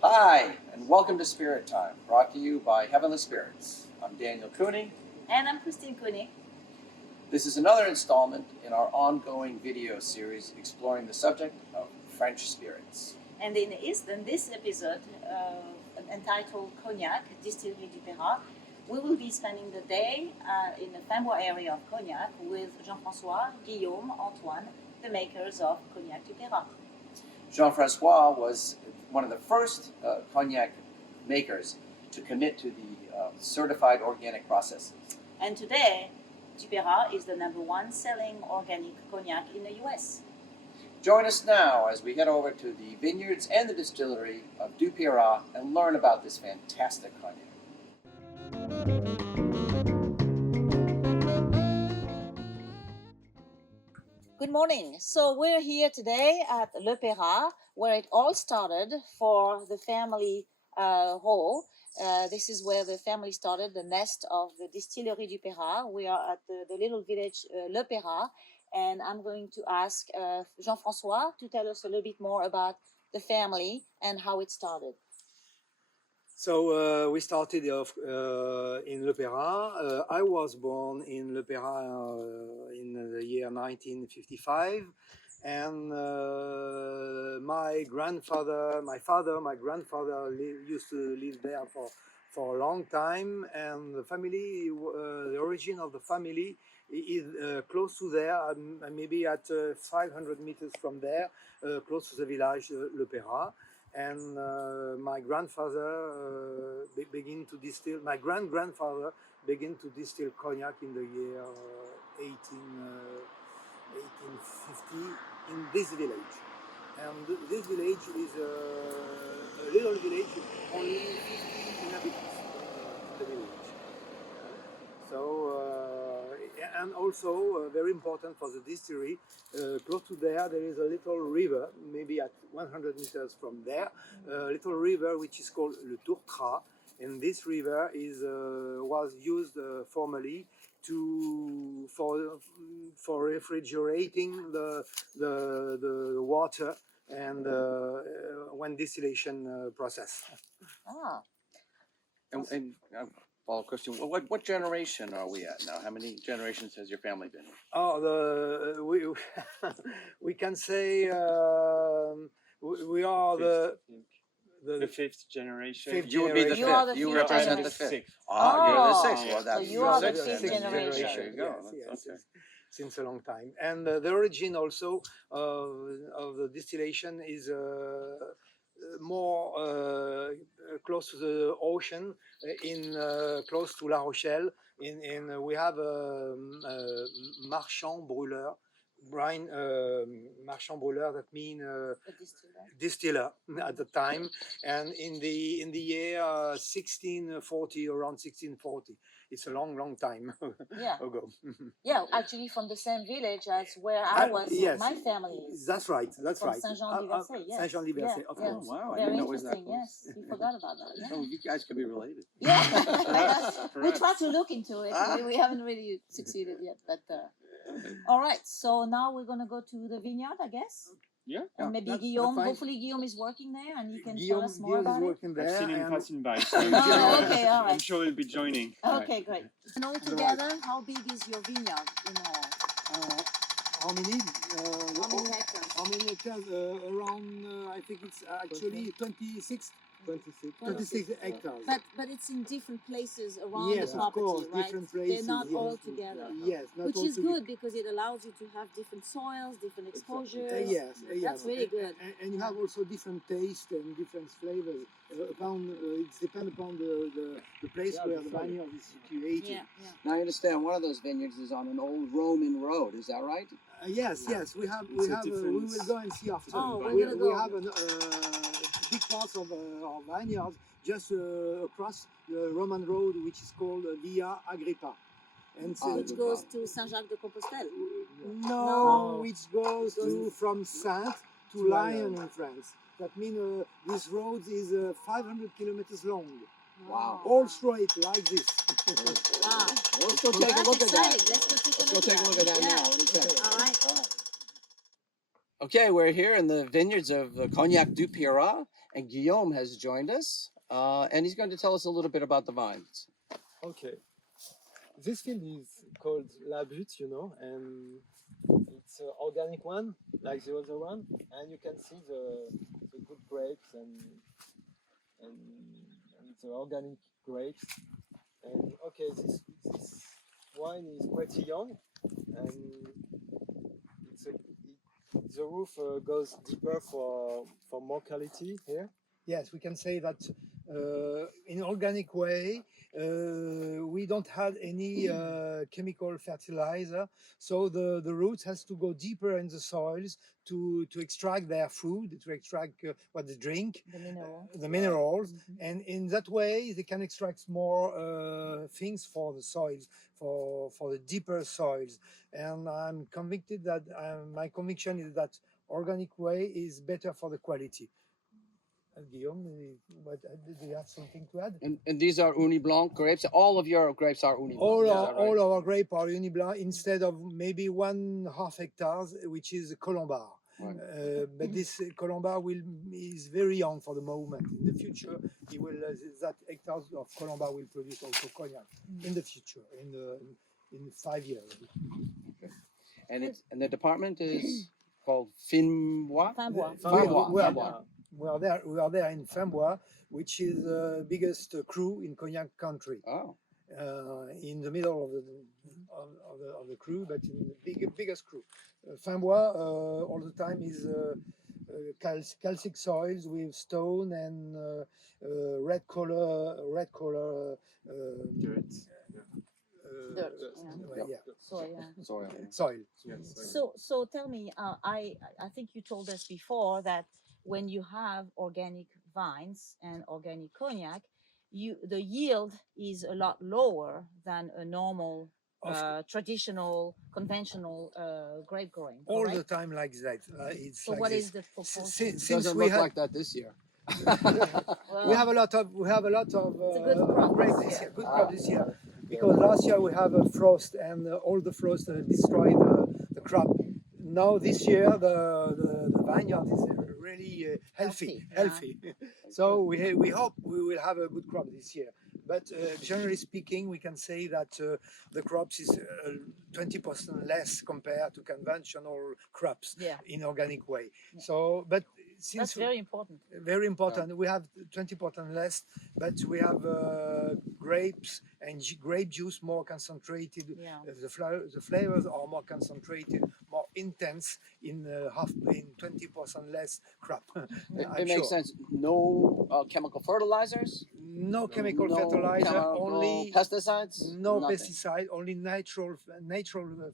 Hi, and welcome to Spirit Time, brought to you by Heavenly Spirits. I'm Daniel Cooney. And I'm Christine Cooney. This is another installment in our ongoing video series exploring the subject of French spirits. And in this episode, entitled Cognac Distillery DuPeyrat, we will be spending the day in the Fambois area of Cognac with Jean-François, Guillaume, Antoine, the makers of Cognac DuPeyrat. Jean-François was one of the first cognac makers to commit to the certified organic processes. And today, DuPeyrat is the #1 selling organic cognac in the US. Join us now as we head over to the vineyards and the distillery of DuPeyrat and learn about this fantastic cognac. Good morning. So we're here today at DuPeyrat, where it all started for the family Rault. This is where the family started, the nest of the Distillery DuPeyrat. We are at the little village DuPeyrat, and I'm going to ask Jean-François to tell us a little bit more about the family and how it started. So we started off in DuPeyrat. I was born in DuPeyrat in the year 1955, and my grandfather used to live there for a long time, and the family, the origin of the family is close to there, maybe at 500 meters from there, close to the village DuPeyrat. And my grandfather began to distill. My grandfather began to distill cognac in the year 1850 in this village. And this village is a little village, only 50 inhabitants in the village. So, and also very important for the distillery, close to there is a little river, maybe at 100 meters from there, a little river which is called le Tourtras, and this river was used formerly for refrigerating the water and when distillation process. Ah. And follow question. What generation are we at now? How many generations has your family been? We can say we are the fifth generation. You would be the fifth. You represent the fifth. You're the sixth. Well, so you are the fifth generation. There you go. Yes, okay. Since a long time. And the origin also of the distillation is more close to the ocean, close to La Rochelle. We have a marchand brûleur, marchand brûleur, that means distiller at the time, and in the year 1640, around 1640. It's a long time ago. Yeah, actually from the same village as where I was, yes, my family is. That's right, that's from right. Saint-Jean-d'Iversay, yes. Saint-Jean-d'Iversay, of course. Oh, wow, I Very didn't know it was that interesting, close. yes. We forgot about that. Yeah. Oh, you guys could be related. Yeah, we tried to look into it. We haven't really succeeded yet, but all right. So now we're gonna go to the vineyard, I guess. Yeah. And maybe Guillaume. Hopefully Guillaume is working there, and he can tell us more Guillaume about is working there. I've seen him passing by. So Oh, okay, all right. I'm sure he'll be joining. Okay, great. And altogether, how big is your vineyard in all? How many? How many hectares? How many hectares? Around, I think it's actually 26 hectares. But it's in different places around Yes, the of property, course, right? different places, They're not yes. all together. Yes, not Which all is together. good because it allows you to have different soils, different exposures. Yes, That's really good. And you have also different taste and different flavors. It depends upon the place where the vineyard is situated. Yeah. Now I understand one of those vineyards is on an old Roman road. Is that right? Yes. We will go and see after. Oh, we gonna go. have big parts of our vineyards just across the Roman road, which is called Via Agrippa. And Which goes to Saint-Jacques-de-Compostelle. No, which goes from Saint to Lyon in France. That means this road is 500 kilometers long. Wow. All straight like this. Wow. Let's go take a look at that. Let's go take a Let's go take a look at that now. What is that? All right. Okay, we're here in the vineyards of Cognac Dupeyrat, and Guillaume has joined us, and he's going to tell us a little bit about the vines. Okay. This field is called La Butte, and it's an organic one, like the other one, and you can see the good grapes and the organic grapes. And okay, this wine is pretty young, and the roof goes deeper for more quality here. Yes, we can say that in organic way, we don't have any chemical fertilizer, so the roots has to go deeper in the soils to extract their food, to extract what they drink, the minerals, and in that way they can extract more things for the soils, for the deeper soils. And I'm convicted that my conviction is that organic way is better for the quality. Guillaume, do you have something to add? And these are Uni Blanc grapes. All of your grapes are Uni Blanc. All our grapes are Uni Blanc instead of maybe 1/2 hectares, which is Colombard. Right. But this Colombard is very young for the moment. In the future, that hectares of Colombard will produce also cognac. In the future, in 5 years. Okay. And the department is called Finbois. Finbois. We are there in Finbois, which is the biggest crew in Cognac country. Oh. In the middle of the crew, but in the biggest crew. Finbois all the time is calcic soils with stone and red color Dirt. soil. Yes. So tell me, I think you told us before that when you have organic vines and organic cognac, the yield is a lot lower than a normal traditional conventional grape growing. All correct? the time like that. It's So like what this. is the proportion? Since Doesn't we look had like that this year. we have a lot of It's a good crop grapes this this year. year. Good crop this year, because last year we have a frost and all the frost destroyed the crop. Now this year the vineyard is really healthy. So we hope we will have a good crop this year. But generally speaking, we can say that the crops is 20% less compared to conventional crops in organic way. So, but since That's very important. Very important. We have 20% less, but we have grapes and grape juice more concentrated. The flavors are more concentrated, more intense in 20% less crop. It makes sense. No chemical fertilizers. No chemical fertilizer, only pesticides. No nothing. pesticide, only natural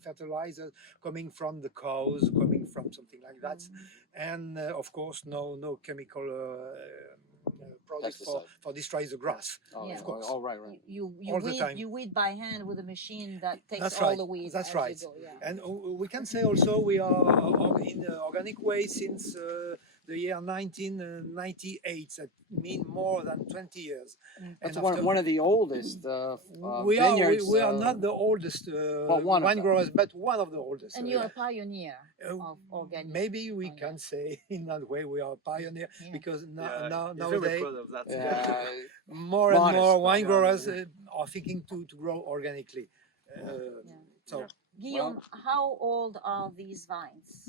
fertilizer coming from the cows, coming from something like that, and of course no chemical products for destroy the grass. Of course. Oh, right. You weed by hand with a machine that takes That's all right. the weeds. That's as right. you go, And we can say also we are in organic way since the year 1998. That mean more than 20 years. That's one of the oldest we vineyards. We are not the oldest wine growers, but one of the oldest. And you're a pioneer of organic. Maybe we can say in that way we are a pioneer because nowadays very proud of that. more and more wine growers are thinking to grow organically. Guillaume, how old are these vines?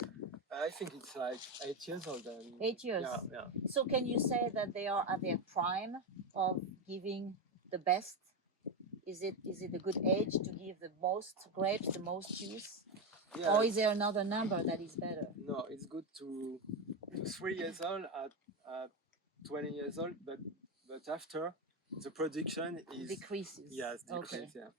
I think it's like 8 years old. 8 years. Yeah. So can you say that they are at their prime of giving the best? Is it a good age to give the most grapes, the most juice? Yeah. Or is there another number that is better? No, it's good to 3 years old at 20 years old, but after the production is decreases. Yes, decreases. Okay. Yeah.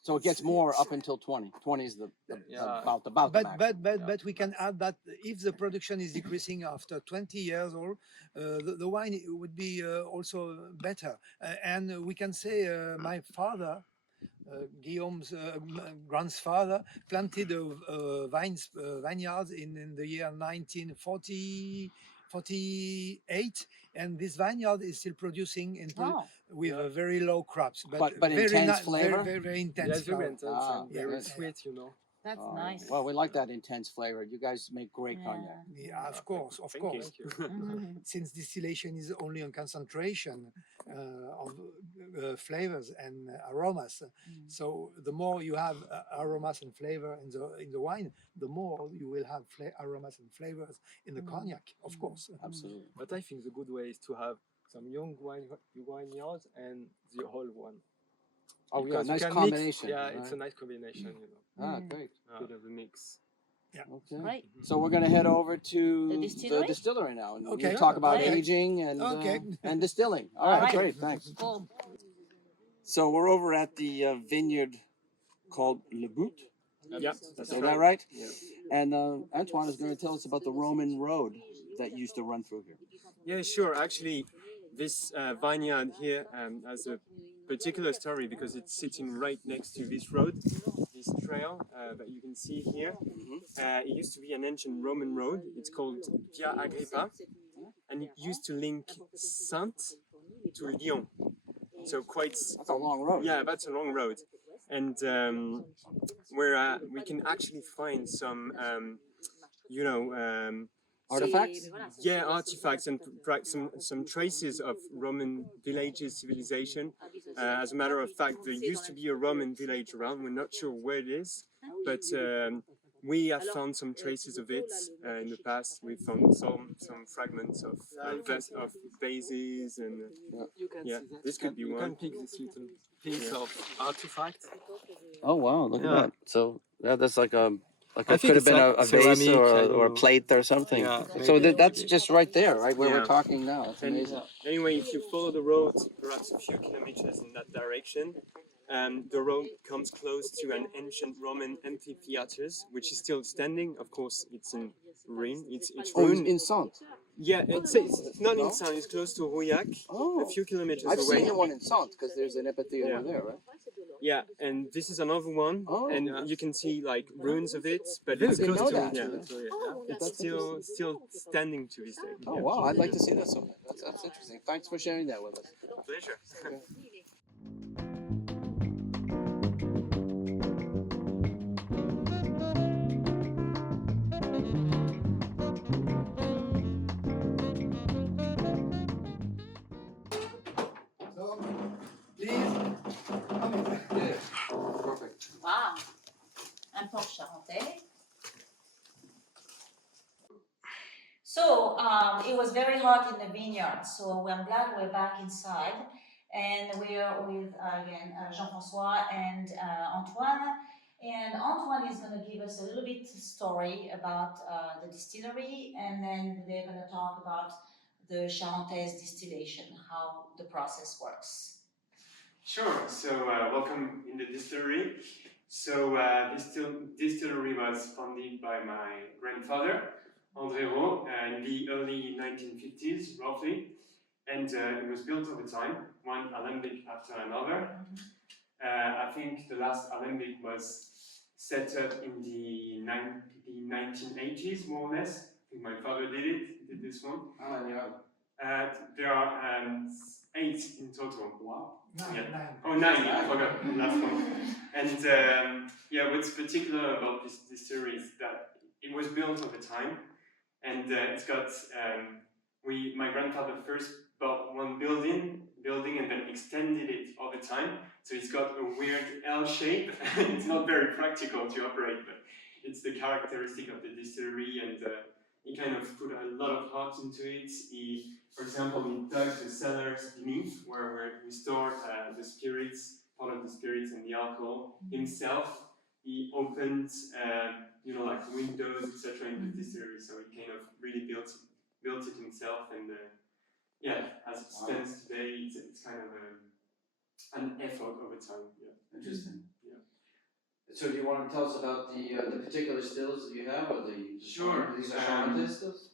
So it gets more up until 20. 20 is about the maximum. But we can add that if the production is decreasing after 20 years old, the wine would be also better. And we can say my father, Guillaume's grandfather, planted vineyards in the year 1948, and this vineyard is still producing with very low crops, but very intense flavor. very intense. Yes, very intense and very yes. sweet, That's nice. Well, we like that intense flavor. You guys make great cognac. Yeah, of course, of Thank course. you. Mhm. Since distillation is only a concentration of flavors and aromas, so the more you have aromas and flavor in the wine, the more you will have aromas and flavors in the cognac, of course. Absolutely. But I think the good way is to have some young vineyards and the old one. Oh, yeah, Because you nice can combination. Mix, yeah, right? it's a nice combination, you know. Ah, great. Bit of a mix. Okay. Right. So we're going to head over to The distillery? now, and Okay. we'll talk about Okay. aging and Okay. and distilling. All All right, right. great, thanks. Cool. So we're over at the vineyard called Le Bout. Yeah, That's that right? Yeah. And Antoine is going to tell us about the Roman road that used to run through here. Yeah, sure. Actually, this vineyard here has a particular story because it's sitting right next to this road, this trail that you can see here. It used to be an ancient Roman road. It's called Via Agrippa, and it used to link Saintes to Lyon. So quite. That's a long road. Yeah, that's a long road, and where we can actually find some, Artifacts? yeah, artifacts and some traces of Roman villages, civilization. As a matter of fact, there used to be a Roman village around. We're not sure where it is, but we have found some traces of it in the past. We found some fragments of vases and You can yeah, see that. this could be you one. can pick this little piece of artifact. Oh wow, look Yeah. at that. So that's like a I it think could have it's been like a vase ceramic, I don't or a know. plate or something. Yeah, So maybe. that's just right there, right where we're Yeah. talking now. It's And amazing. anyway, if you follow the road perhaps a few kilometers in that direction, the road comes close to an ancient Roman amphitheater, which is still standing. Of course, it's in ruin. It's Oh, ruined. in Saintes. Yeah, it's not No? in Saint. It's close to Rouillac, Oh, a few kilometers I've away. seen the one in Saintes because there's an amphitheater Yeah. there, right? Yeah, and this is another one, Oh. and Yeah. you can see like ruins of it, but Really? it's Didn't close know to that. yeah. It's That's still standing to this day. Oh Yeah. wow, I'd like to see that someday. That's interesting. Thanks for sharing that with us. Pleasure. So, please, come in. Perfect. Wow. Un porc charentais. So it was very hot in the vineyard. So I'm glad we're back inside, and we're with again Jean-François and Antoine. And Antoine is going to give us a little bit story about the distillery, and then they're going to talk about the Charentaise distillation, how the process works. Sure. So welcome in the distillery. So this distillery was founded by my grandfather, André Rault, in the early 1950s, roughly, and it was built over time, one alembic after another. I think the last alembic was set up in the 1980s, more or less. I think my father did this one. How many are There are 8 in total. Wow. Yeah. Oh, 9, I forgot the last one. And yeah, what's particular about this distillery is that it was built over time, and it's got, my grandfather first built one building and then extended it over time, so it's got a weird L shape, and it's not very practical to operate, but it's the characteristic of the distillery, and he kind of put a lot of heart into it. For example, he dug the cellars beneath where we store the spirits, part of the spirits and the alcohol himself. He opened, like windows, etc. in the distillery, so he kind of really built it himself. And as it stands today, it's kind of an effort over time. Yeah. Interesting. Yeah. So do you want to tell us about the particular stills that you have, or Sure. These are Charentaise stills?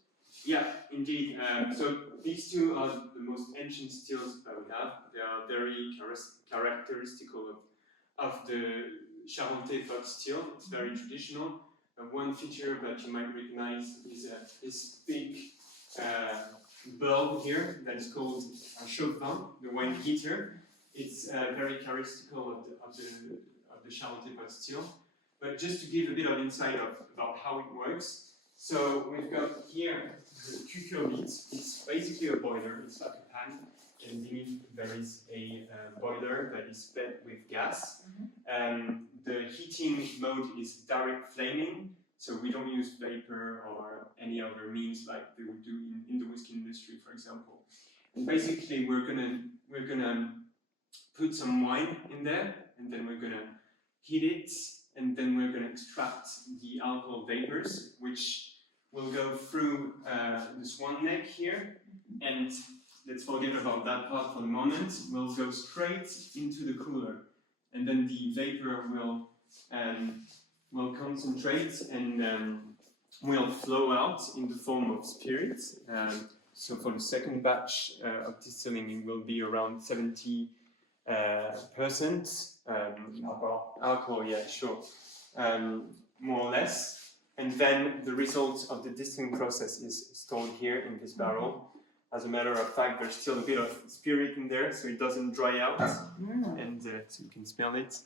Yeah, indeed. So these two are the most ancient stills that we have. They are very characteristical of the Charentaise Fox still. It's very traditional. One feature that you might recognize is this big bulb here that is called a chauffe-vin, the wine heater. It's very characteristical of the Charentaise Fox still. but just to give a bit of insight about how it works. So we've got here the cucurbit. It's basically a boiler. It's like a pan, and beneath there is a boiler that is fed with gas. The heating mode is direct flaming, so we don't use vapor or any other means like they would do in the whiskey industry, for example. And basically, we're gonna put some wine in there, and then we're gonna heat it, and then we're gonna extract the alcohol vapors, which will go through the swan neck here, and let's forget about that part for the moment. We'll go straight into the cooler, and then the vapor will concentrate and will flow out in the form of spirits. So for the second batch of distilling, it will be around 70% alcohol, yeah, sure, more or less. And then the result of the distilling process is stored here in this barrel. As a matter of fact, there's still a bit of spirit in there, so it doesn't dry out, and so you can smell it.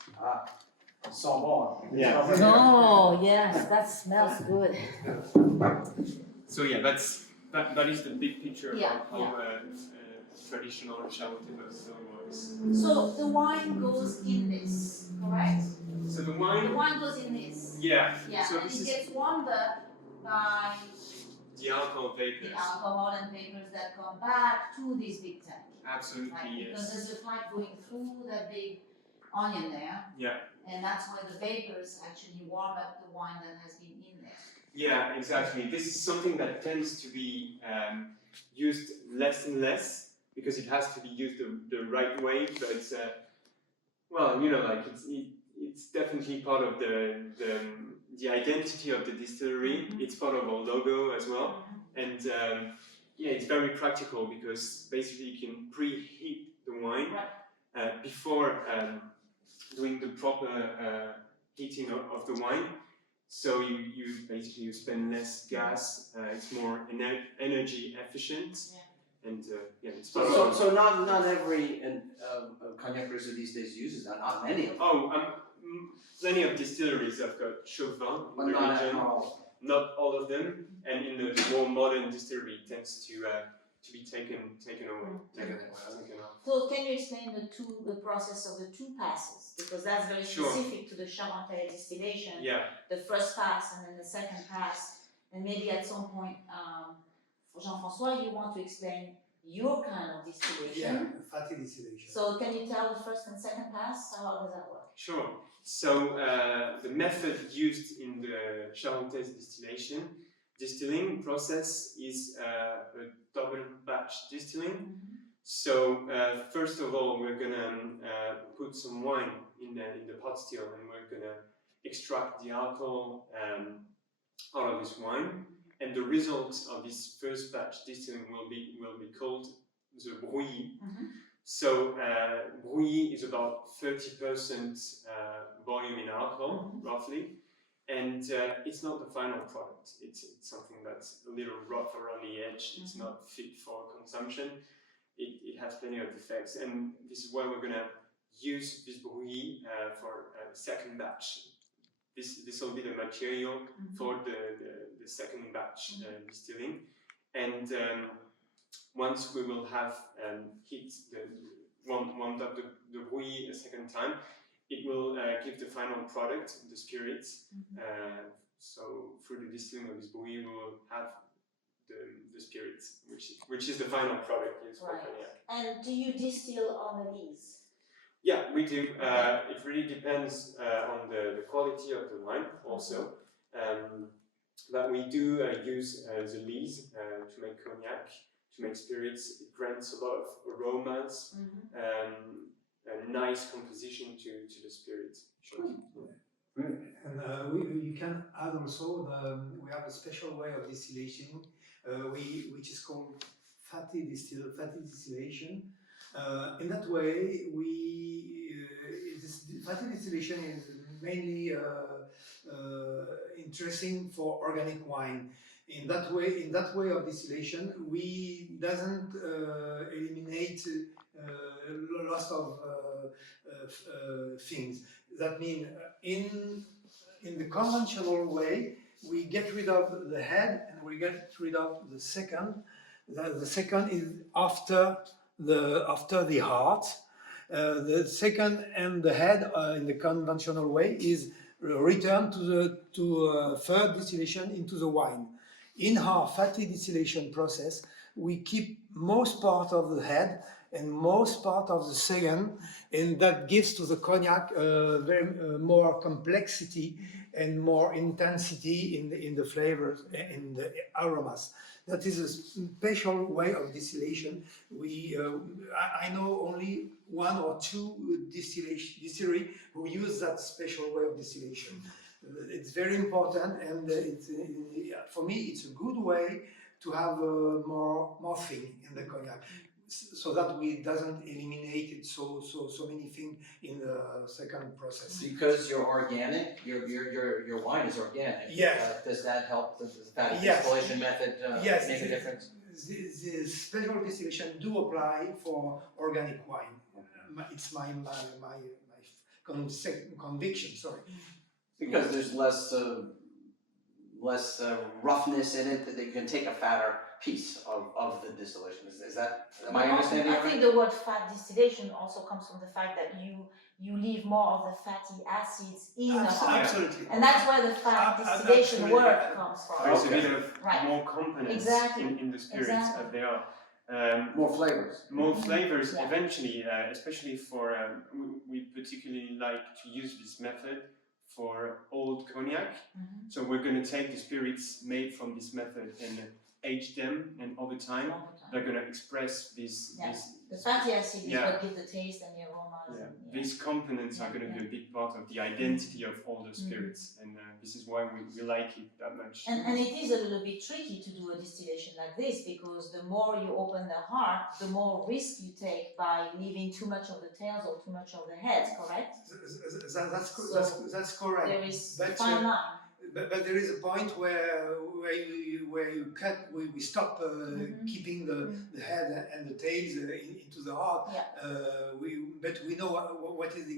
Sans bon. Yeah. Oh, yes, that smells good. So yeah, that is the big picture Yeah, of how traditional Charlotte still works. So the wine goes in this, correct? So the The wine, wine goes in this. yeah. Yeah, So and this it is gets warmed up by the alcohol vapors. the alcohol and vapors that come back to this big tank. Absolutely, Right? Because yes. there's a pipe going through that big onion there, Yeah. and that's where the vapors actually warm up the wine that has been in there. Yeah, exactly. This is something that tends to be used less and less because it has to be used the right way. But well, you know, like it's definitely part of the identity of the distillery. It's part of our logo as well, and yeah, it's very practical because basically you can preheat the wine before doing the proper heating of the wine. So you basically spend less gas. It's more energy efficient, and yeah, it's part of. So not every cognac producer these days uses that. Not many of them. Oh, plenty of distilleries have got Chauvin But in the not region. all. Not all of them, and in the more modern distillery, it tends to be taken away. Taken off. So can you explain the process of the two passes? Because that's very Sure. specific to the Charente distillation. Yeah. The first pass and then the second pass, and maybe at some point, for Jean-François, you want to explain your kind of distillation. Yeah, fatty distillation. So can you tell the first and second pass? How does that work? Sure. So the method used in the Charentaise distilling process is a double batch distilling. So first of all, we're gonna put some wine in the pot still, and we're gonna extract the alcohol out of this wine. And the result of this first batch distilling will be called the brouillis. So brouillis is about 30% volume in alcohol, roughly, and it's not the final product. It's something that's a little rough around the edge. It's not fit for consumption. It has plenty of defects, and this is why we're gonna use this brouillis for the second batch. This will be the material for the second batch distilling, and once we will have warmed up the brouillis a second time, it will give the final product, the spirits. So through the distilling of this brouillis, we will have the spirits, which is the final product used for cognac. And do you distill on the lees? Yeah, we do. It really depends on the quality of the wine also. But we do use the lees to make cognac, to make spirits. It grants a lot of aromas, a nice composition to the spirit. Sure. And you can add also we have a special way of distillation, which is called fatty distillation. In that way, fatty distillation is mainly interesting for organic wine. In that way of distillation, we doesn't eliminate lots of things. That means in in the conventional way, we get rid of the head and we get rid of the second. The second is after the heart. The second and the head in the conventional way is returned to third distillation into the wine. In our fatty distillation process, we keep most part of the head and most part of the second, and that gives to the cognac more complexity and more intensity in the flavors, in the aromas. That is a special way of distillation. I know only one or two distillery who use that special way of distillation. It's very important, and for me, it's a good way to have more thing in the cognac, so that we doesn't eliminate it so many things in the second process. Because you're organic, your wine is organic. Yes. Does that help the fatty Yes. distillation method Yes. make a difference? The special distillation do apply for organic wine. It's my conviction. Sorry. Because there's less roughness in it, that you can take a fatter piece of the distillation. Is that, am I understanding I it right? think the word fat distillation also comes from the fact that you leave more of the fatty acids in the heart. Absolutely. And that's where the fat distillation Absolutely. word comes from. There's a Okay. bit of Right. more components Exactly. in the spirits Exactly. as they are. More flavors. More flavors Yeah. eventually, especially for, we particularly like to use this method for old cognac. Mhm. So we're going to take the spirits made from this method and age them, and over time All the time. they're going to express this. Yeah. this The fatty acid is Yeah. what gives the taste and the aromas. yeah, and, these components are going to be a big part of the identity of all the spirits, and this is why we like it that much. And it is a little bit tricky to do a distillation like this, because the more you open the heart, the more risk you take by leaving too much of the tails or too much of the heads, correct? That's correct. There is But, a fine line. But there is a point where you cut, we stop keeping the head and the tails into the heart. Yeah. But we know what is the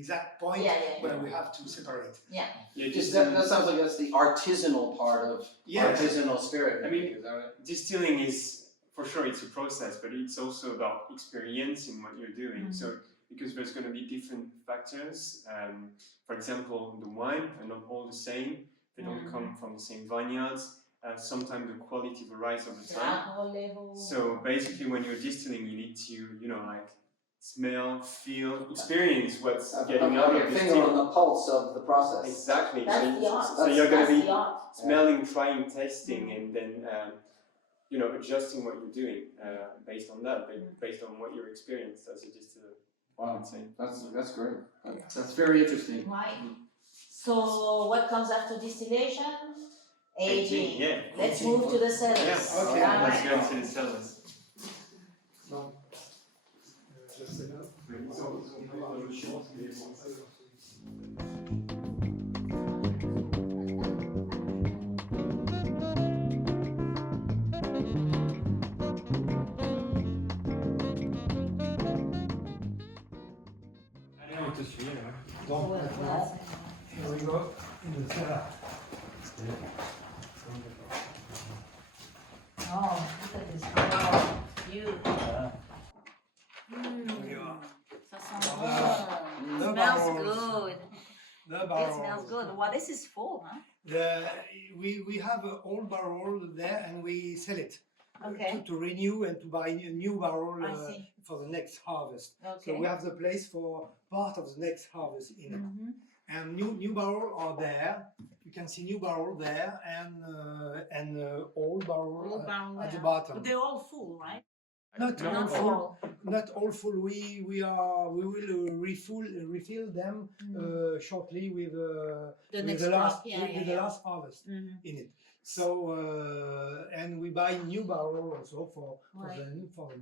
exact point where we have to separate. Yeah. Yeah, Just that sounds like that's the artisanal part of Yes. artisanal spirit. I mean, is that right? distilling is, for sure, it's a process, but it's also about experiencing what you're doing. So, because there's going to be different factors. For example, the wine are not all the same. They don't come from the same vineyards. Sometimes the quality varies over The time. alcohol level. So basically, when you're distilling, you need to, like, smell, feel, experience what's getting out of your the finger on still. the pulse of the process. Exactly. That's the art. So you're going to That's be the art. smelling, trying, tasting, and then adjusting what you're doing based on that, based on what you're experienced as a distiller. Wow, I'd say. that's great. That's very interesting. Right. So what comes after distillation? Aging. Yeah. Let's move to the cellars. Yeah. Okay. All Let's right. go to the cellars. Allez, on te suit alors. Donc Ouais, maintenant, voilà. here we go in the cellar. Oh, look at this. Oh, beautiful. Here you are. Ça sent bon. The Smells barrels. good. The It barrels. smells good. Well, this is full, huh? We have an old barrel there and we sell it Okay. to renew and to buy a new barrel I see. for the next harvest. Okay. So we have the place for part of the next harvest in it. Mhm. And new barrel are there. You can see new barrel there and old barrel Old barrel at the there. bottom. But they're all full, right? Not Not all Not full. all. Not all full. We will refill them shortly with The with next the last crop. Yeah, with yeah, the yeah. last harvest Mhm. in it. So and we buy new barrel also for Right. the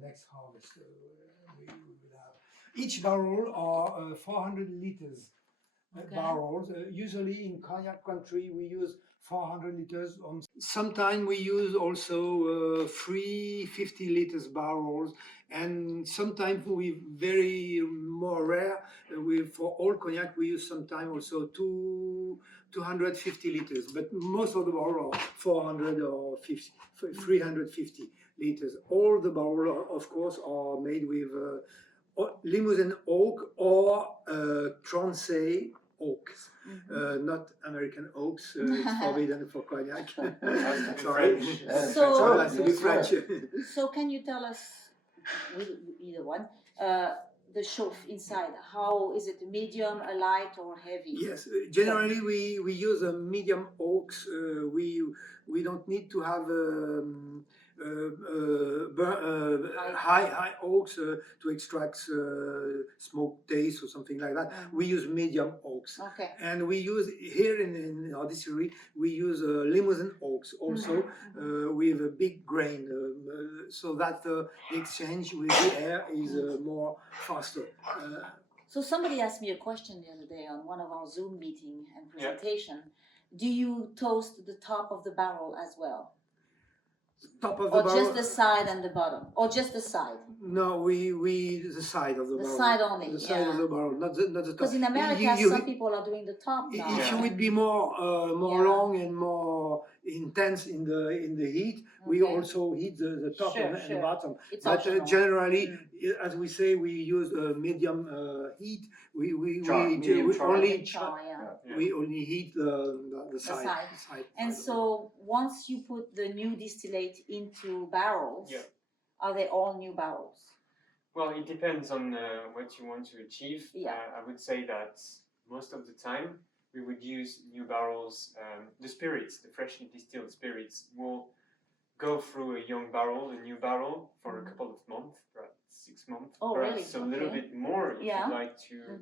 next harvest. We will have each barrel are 400 liters. Okay. Barrels. Usually in cognac country we use 400 liters. Sometimes we use also 350 liters barrels, and sometimes we very more rare. We for all cognac we use sometimes also 250 liters, but most of the barrel are 400 or 350 liters. All the barrel, of course, are made with Limousin oak or Trançay oaks. Not American oaks. It's forbidden for cognac. Sorry. So- Sorry, that's to be Yes, French. So can you tell us, with either one, the chauffe inside? How is it? Medium, a light, or heavy? Yes, generally we use a medium oaks. We don't need to have high oaks to extract smoke taste or something like that. We use medium oaks. Okay. And we use here in our distillery, we use Limousin oaks also with a big grain, so that the exchange with the air is more faster. So somebody asked me a question the other day on one of our Zoom meeting and presentation. Do you toast the top of the barrel as well? Top of the Or barrel? just the side and the bottom? Or just the side? No, we the side of the barrel. The side only, The side of the barrel, not the top. Because in America, some people are doing the top now. If you would be more long and more intense in the heat, we also heat the top and the bottom. It's But optional. generally, as we say, we use medium heat. We only heat the side. And so once you put the new distillate into barrels, are they all new barrels? Well, it depends on what you want to achieve. I would say that most of the time we would use new barrels. The spirits, the freshly distilled spirits, will go through a young barrel, a new barrel, for a couple of months, perhaps 6 months, perhaps a little bit more if you'd like to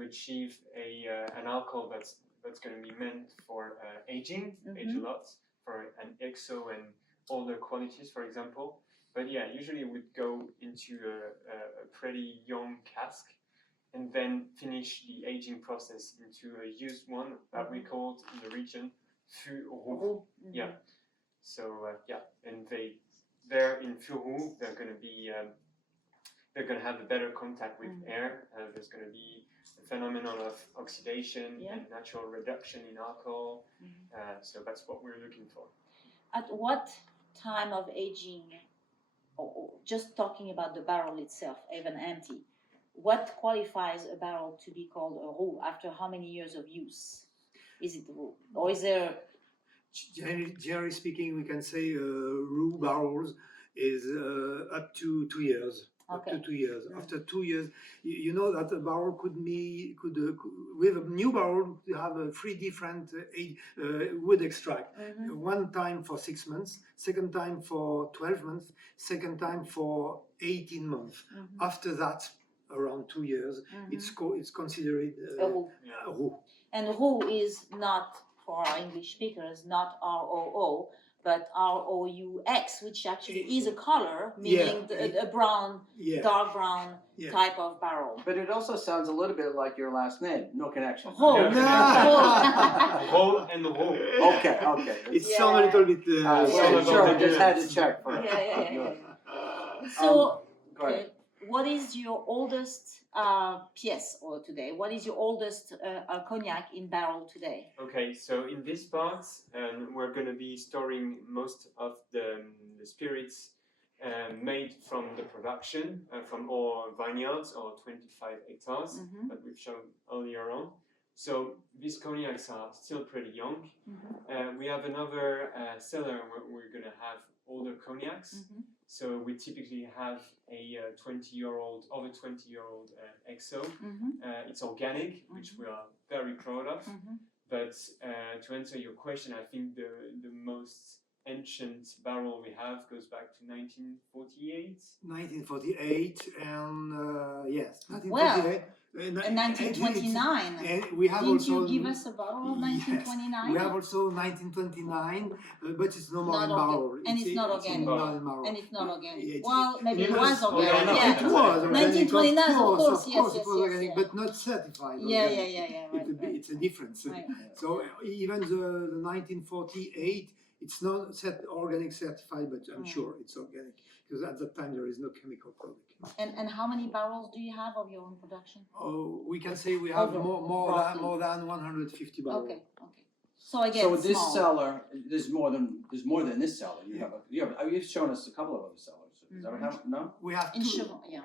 achieve an alcohol that's going to be meant for aging, age a lot, for an XO and older qualities, for example. But usually we'd go into a pretty young cask and then finish the aging process into a used one that we called in the region fût roux. So and they're in fût roux. They're going to have a better contact with air. There's going to be a phenomenon of oxidation and natural reduction in alcohol. So that's what we're looking for. At what time of aging, or just talking about the barrel itself, even empty, what qualifies a barrel to be called a roux? After how many years of use is it roux? Or is there... Generally speaking, we can say roux barrels is up to 2 years. Up to 2 years. After 2 years, you know that a barrel could with a new barrel you have 3 different wood extract. One time for 6 months, second time for 12 months, second time for 18 months. After that, around 2 years, it's considered a roux. And roux is not, for our English speakers, not ROO, but ROUX, which actually is a color, meaning a brown, dark brown type of barrel. But it also sounds a little bit like your last name. No connection. Rault. Rault and Rault. Okay. It sounds a little bit... sure, I just had to check for it. So, go ahead. what is your oldest pièce today? What is your oldest cognac in barrel today? Okay, so in this part, we're going to be storing most of the spirits made from the production, from our vineyards, or 25 hectares that we've shown earlier on. So these cognacs are still pretty young. We have another cellar where we're going to have older cognacs. So we typically have a 20-year-old, over 20-year-old XO. It's organic, which we are very proud of. But to answer your question, I think the most ancient barrel we have goes back to 1948. 1948, and yes, 1948. Well, in 1929. And we have Didn't also, you give us a barrel of 1929? Yes, we have also 1929, but it's no more in barrel. And it's not organic. And it's not organic. Well, maybe it was organic. organic. It was organic. 1929, of course, yes, it was organic, but not certified. Right. It's a difference. Right. So even the 1948, it's not organic certified, but I'm sure it's organic. because at that time there is no chemical product. And how many barrels do you have of your own production? Oh, we can say we have Roughly. more than 150 barrels. Okay. So again, So this small. cellar, there's more than this cellar. You've shown us a couple of other cellars. Is that what happened? No? We have In two. Chevron, yeah.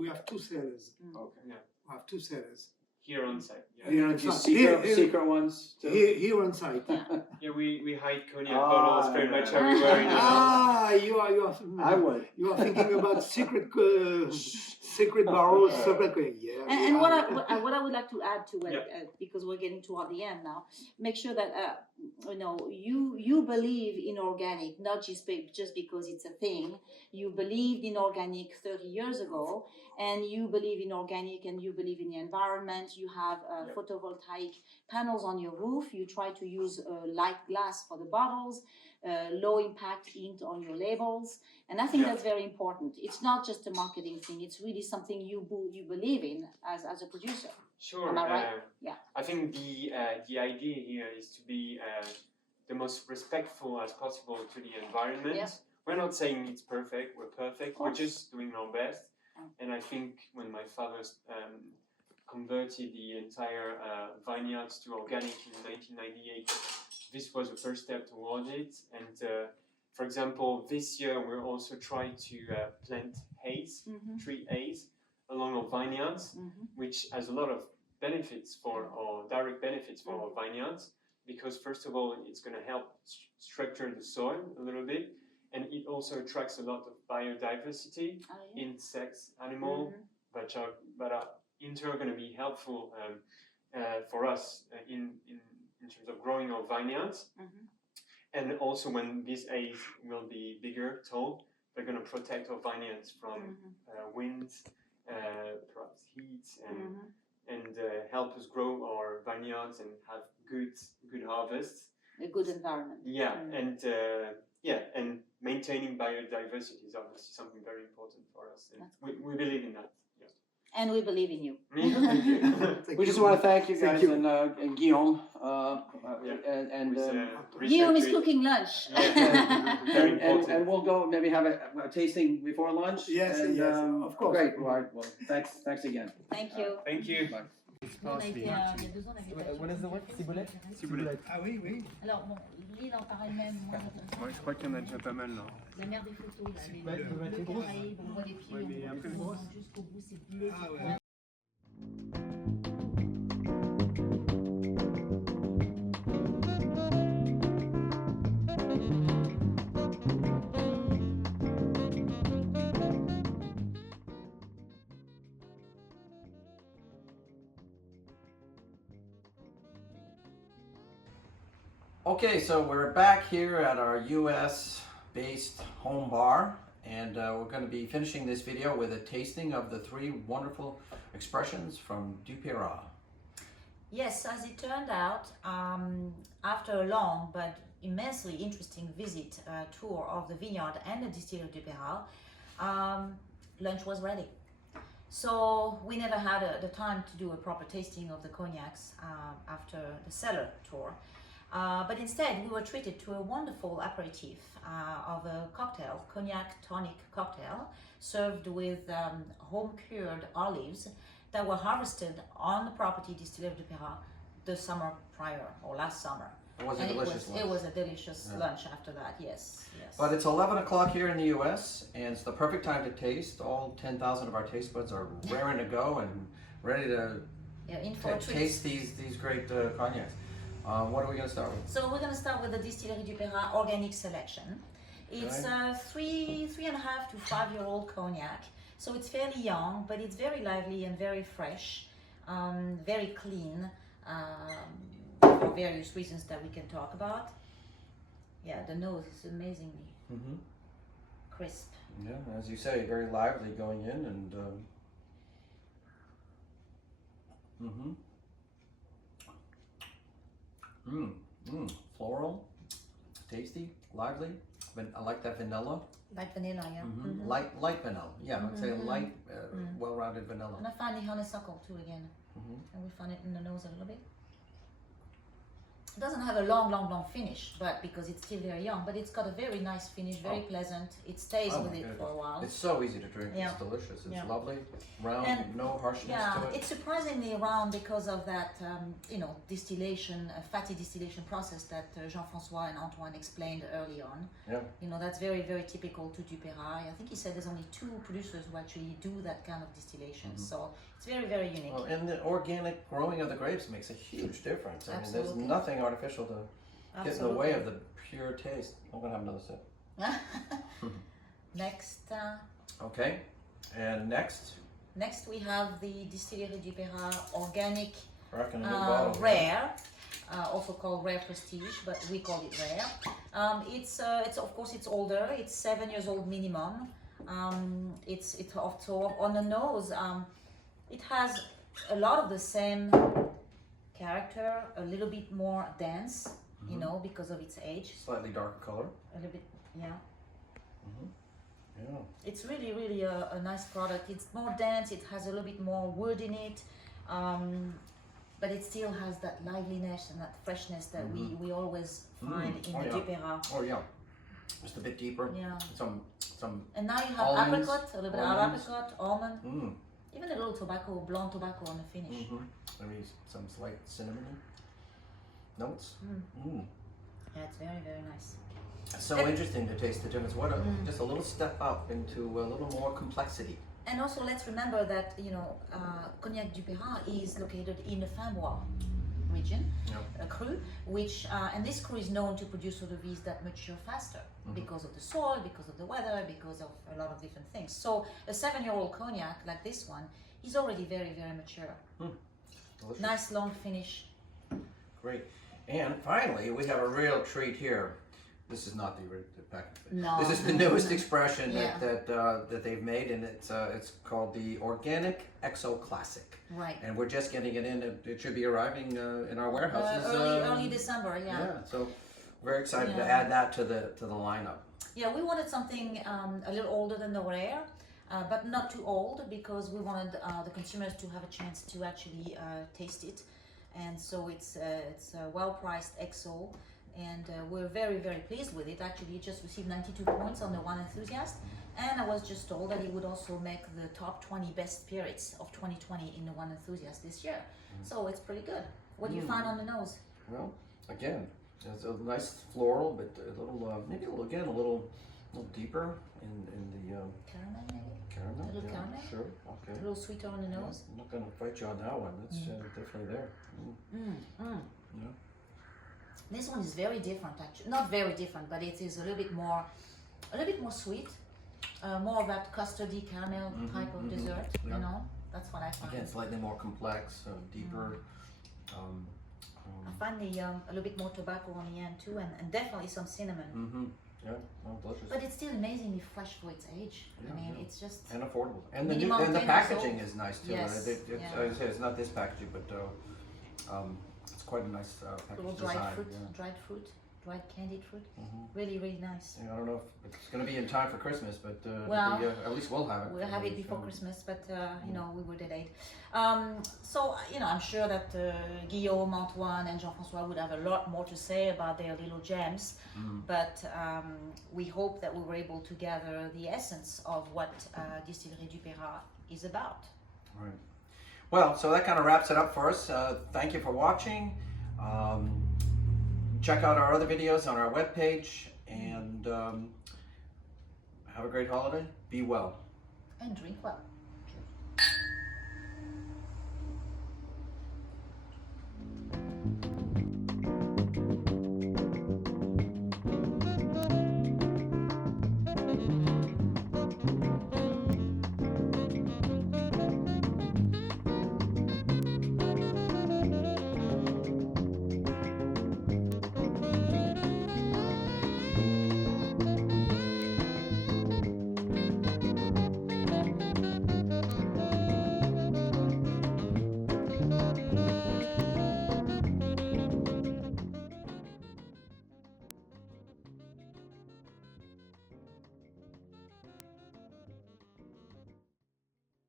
We have two cellars. Okay. Yeah. We have two cellars. Here on site. Yeah. Here on Did you site. secret ones too? Here on site. Yeah, we hide cognac bottles pretty much yeah. everywhere in the house. You are. I would. You are thinking about secret barrels, separate. Yeah. And what I would like to add to it, Yeah. because we're getting toward the end now, make sure that you believe in organic, not just because it's a thing. You believed in organic 30 years ago, and you believe in organic, and you believe in the environment. You have photovoltaic panels on your roof. You try to use light glass for the bottles, low impact ink on your labels, and I think that's very important. It's not just a marketing thing. It's really something you believe in as a producer. Sure. Am I right? Yeah. I think the idea here is to be the most respectful as possible to the environment. Yeah. We're not saying it's perfect. We're perfect. We're just doing our best. And I think when my father converted the entire vineyards to organic in 1998, this was the first step toward it. And for example, this year we're also trying to plant haze, tree haze, along our vineyards, which has a lot of benefits direct benefits for our vineyards, because first of all, it's going to help structure the soil a little bit, and it also attracts a lot of biodiversity, insects, animals, that are in turn going to be helpful for us in terms of growing our vineyards. And also when this haze will be bigger, tall, they're going to protect our vineyards from wind, perhaps heat, and help us grow our vineyards and have good harvests. A good environment. Yeah, and maintaining biodiversity is obviously something very important for us, and we believe in that. Yeah. And we believe in you. Thank you. We just want to thank you guys and Guillaume Guillaume is cooking lunch. Very important. and we'll go maybe have a tasting before lunch. Yes, and, of course. Great. Well, thanks again. Thank you. Thank you. Bye. On a été, il y a 2 ans, on avait été What is the word? Ciboulette? Ciboulette. Ah oui, oui. Alors bon, l'île en parle même, moi Je crois qu'il y en a déjà pas mal là. la mer des photos, là, les Ouais, le Caraïbe, on voit les pieds, Ouais, mais après, on grosse. descend jusqu'au bout, c'est bleu. Ah ouais. Okay, so we're back here at our US-based home bar, and we're going to be finishing this video with a tasting of the 3 wonderful expressions from DuPeyrat. Yes, as it turned out, after a long but immensely interesting tour of the vineyard and the distillery DuPeyrat, lunch was ready. So we never had the time to do a proper tasting of the cognacs after the cellar tour. But instead, we were treated to a wonderful aperitif of a cocktail, cognac tonic cocktail, served with home-cured olives that were harvested on the property Distillery DuPeyrat the summer prior, or last summer. It was a delicious lunch. It was a delicious lunch after that, yes. But it's 11 o'clock here in the US, and it's the perfect time to taste. All 10,000 of our taste buds are raring to go and ready to taste these great cognacs. What are we going to start with? So we're going to start with the Distillery DuPeyrat organic selection. It's a 3.5 to 5-year-old cognac. So it's fairly young, but it's very lively and very fresh, very clean, for various reasons that we can talk about. Yeah, the nose is amazingly crisp. Yeah, as you say, very lively going in, and floral, tasty, lively. I like that vanilla. Light vanilla, yeah. Light vanilla. Yeah, I would say light, well-rounded vanilla. And I find the honeysuckle too again. And we find it in the nose a little bit. It doesn't have a long finish, but because it's still very young, but it's got a very nice finish, very pleasant. It stays Oh with my it goodness. for a while. It's so easy to drink. Yeah. It's delicious. It's Yeah. lovely, round, And- no harshness Yeah, to it. it's surprisingly round because of that, distillation, fatty distillation process that Jean-François and Antoine explained early on. Yeah. That's very, very typical to DuPeyrat. I think he said there's only 2 producers who actually do that kind of distillation. So it's very, very unique. Well, and the organic growing of the grapes makes a huge difference. I mean, there's Absolutely. nothing artificial to get in the way of the pure taste. I'm gonna have another sip. Next, Okay, and next, we have the Distillery DuPeyrat Organic cracking a new bottle. Rare, also called Rare Prestige, but we call it Rare. It's of course it's older. It's 7 years old minimum. It's also on the nose. It has a lot of the same character, a little bit more dense, because of its age. Slightly darker color. A little bit, yeah. Yeah. It's really, really a nice product. It's more dense. It has a little bit more wood in it, but it still has that liveliness and that freshness that we always find in the DuPeyrat. Oh yeah. Just a bit deeper. Yeah. Some. And now you have almonds, apricot, a little bit of almonds. apricot, almond, Mm. even a little tobacco, blonde tobacco on the finish. Maybe some slight cinnamon notes. Yeah, it's very, very nice. It's so interesting to taste the difference. What a just a little step up into a little more complexity. And also, let's remember that Cognac Dupeyrat is located in the Framboise region, a cru, which and this cru is known to produce eau de vie that mature faster because of the soil, because of the weather, because of a lot of different things. So a 7-year-old cognac like this one is already very, very mature. Delicious. Nice long finish. Great. And finally, we have a real treat here. This is not the original packaging. No. This is the newest expression Yeah. that they've made, and it's called the Organic Exo Classic. Right. And we're just getting it in. It should be arriving in our warehouses. Early December, yeah. Yeah. So very excited to Yeah. add that to the lineup. Yeah, we wanted something a little older than the rare, but not too old because we wanted the consumers to have a chance to actually taste it. And so it's a well-priced XO, and we're very, very pleased with it. Actually, it just received 92 points on the One Enthusiast, and I was just told that it would also make the top 20 best spirits of 2020 in the One Enthusiast this year. So it's pretty good. What do you find on the nose? Well, again, it's a nice floral, but a little maybe a little deeper in the Caramel, maybe? caramel. A little Yeah, caramel? sure. A Okay. little sweeter on the Yeah, nose? I'm not going to fight you on that one. That's definitely there. Yeah. This one is very different, actually. Not very different, but it is a little bit more sweet, more of that custardy caramel type of dessert. Yeah. You know, that's what I find. Again, slightly more complex, deeper. I find a little bit more tobacco on the end too, and definitely some cinnamon. Yeah, well, delicious. But it's still amazingly fresh for its age. Yeah, I mean, yeah. it's just And affordable. And the Minimum 10 years packaging old. is nice too. Yes, yeah. As I say, it's not this packaging, but it's quite a nice little package dried design. fruit, Yeah. dried candied fruit. Really, really nice. Yeah, I don't know if it's going to be in time for Christmas, but Well, at least we'll have it. We'll have it before Christmas, but we were delayed. So I'm sure that Guillaume, Antoine, and Jean-François would have a lot more to say about their little gems. But we hope that we were able to gather the essence of what Distillery DuPeyrat is about. Right. Well, so that kind of wraps it up for us. Thank you for watching. Check out our other videos on our webpage, and have a great holiday. Be well. And drink well.